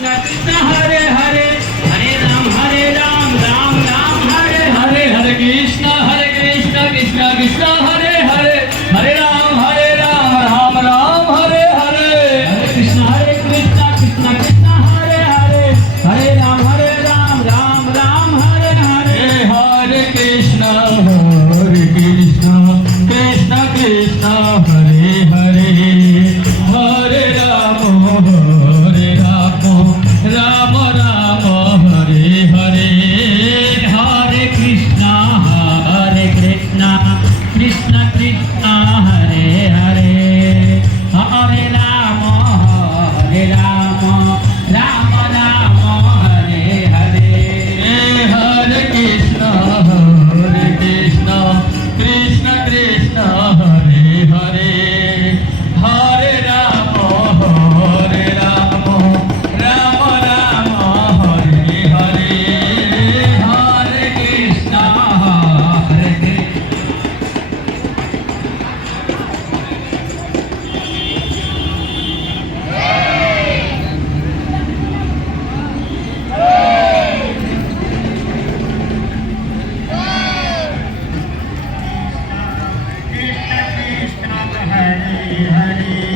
Krishna Hare Hare Hare Ram Ram Ram Hare Hare Hare Krishna Krishna Krishna Hare Hare Hare Ram Ram Ram Hare Hare Hare Krishna Krishna Krishna Hare Hare Hare Ram Ram Ram Hare Hare Hare Krishna Krishna Krishna Hare Hare Hare Ram Ram Ram Hare Hare Hare Krishna Krishna Krishna Hare Hare Hare Ram Ram Ram Hare Hare Hare Krishna Krishna Krishna Hare Hare Hare Ram Ram Ram Hare Hare Hare Krishna Krishna Hare Hare